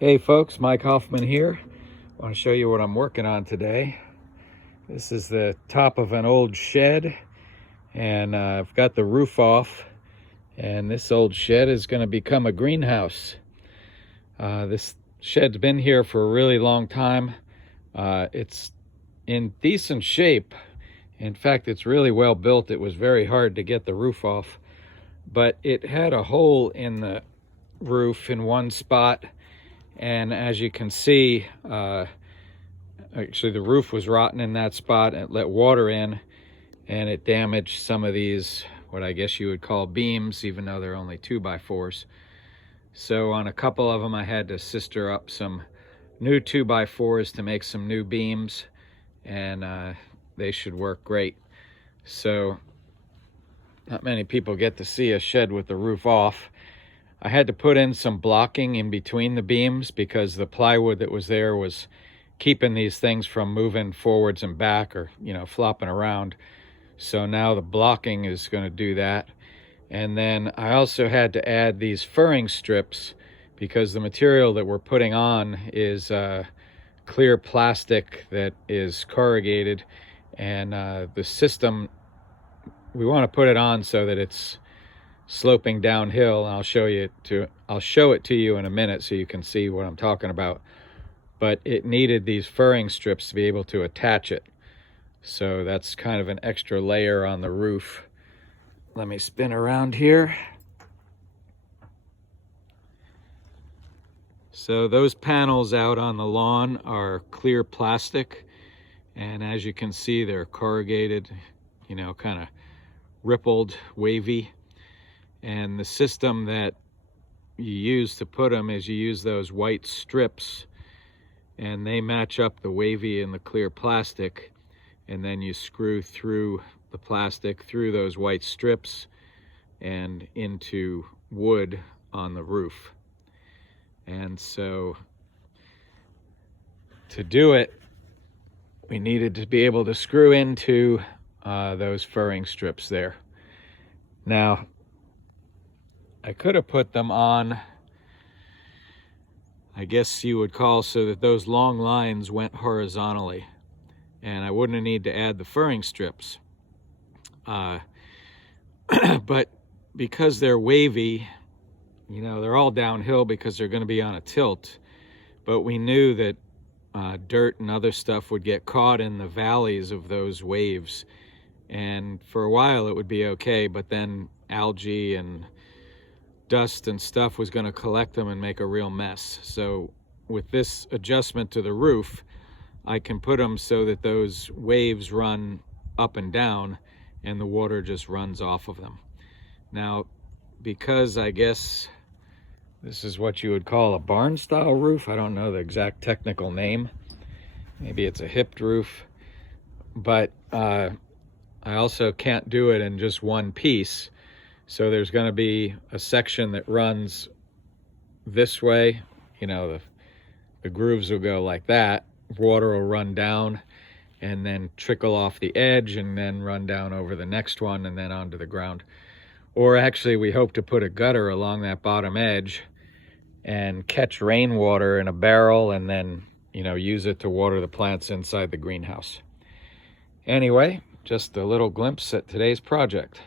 Hey folks, Mike Hoffman here. I want to show you what I'm working on today. This is the top of an old shed, and I've got the roof off, and this old shed is going to become a greenhouse. This shed's been here for a really long time. It's in decent shape. In fact, it's really well built. It was very hard to get the roof off, but it had a hole in the roof in one spot. And as you can see, actually the roof was rotten in that spot. It let water in and it damaged some of these, what I guess you would call beams, even though they're only 2x4s. So on a couple of them, I had to sister up some new 2x4s to make some new beams, and they should work great. So not many people get to see a shed with the roof off. I had to put in some blocking in between the beams because the plywood that was there was keeping these things from moving forwards and back, or flopping around. So now the blocking is going to do that. And then I also had to add these furring strips because the material that we're putting on is clear plastic that is corrugated, and the system, we want to put it on so that it's sloping downhill, and I'll show it to you in a minute so you can see what I'm talking about. But it needed these furring strips to be able to attach it, so that's kind of an extra layer on the roof. Let me spin around here. So those panels out on the lawn are clear plastic, and as you can see, they're corrugated, kind of rippled, wavy. And the system that you use to put them is you use those white strips, and they match up the wavy and the clear plastic, and then you screw through the plastic through those white strips and into wood on the roof. And so to do it, we needed to be able to screw into those furring strips there. Now, I could have put them on, I guess you would call, so that those long lines went horizontally, and I wouldn't need to add the furring strips. But because they're wavy, they're all downhill because they're going to be on a tilt. But we knew that dirt and other stuff would get caught in the valleys of those waves, and for a while it would be okay, but then algae and dust and stuff was going to collect them and make a real mess. So with this adjustment to the roof, I can put them so that those waves run up and down and the water just runs off of them. Now, because I guess this is what you would call a barn style roof, I don't know the exact technical name, maybe it's a hipped roof, but I also can't do it in just one piece. So there's going to be a section that runs this way, the grooves will go like that, water will run down and then trickle off the edge and then run down over the next one and then onto the ground. Or actually, we hope to put a gutter along that bottom edge and catch rainwater in a barrel and then, use it to water the plants inside the greenhouse. Anyway, just a little glimpse at today's project.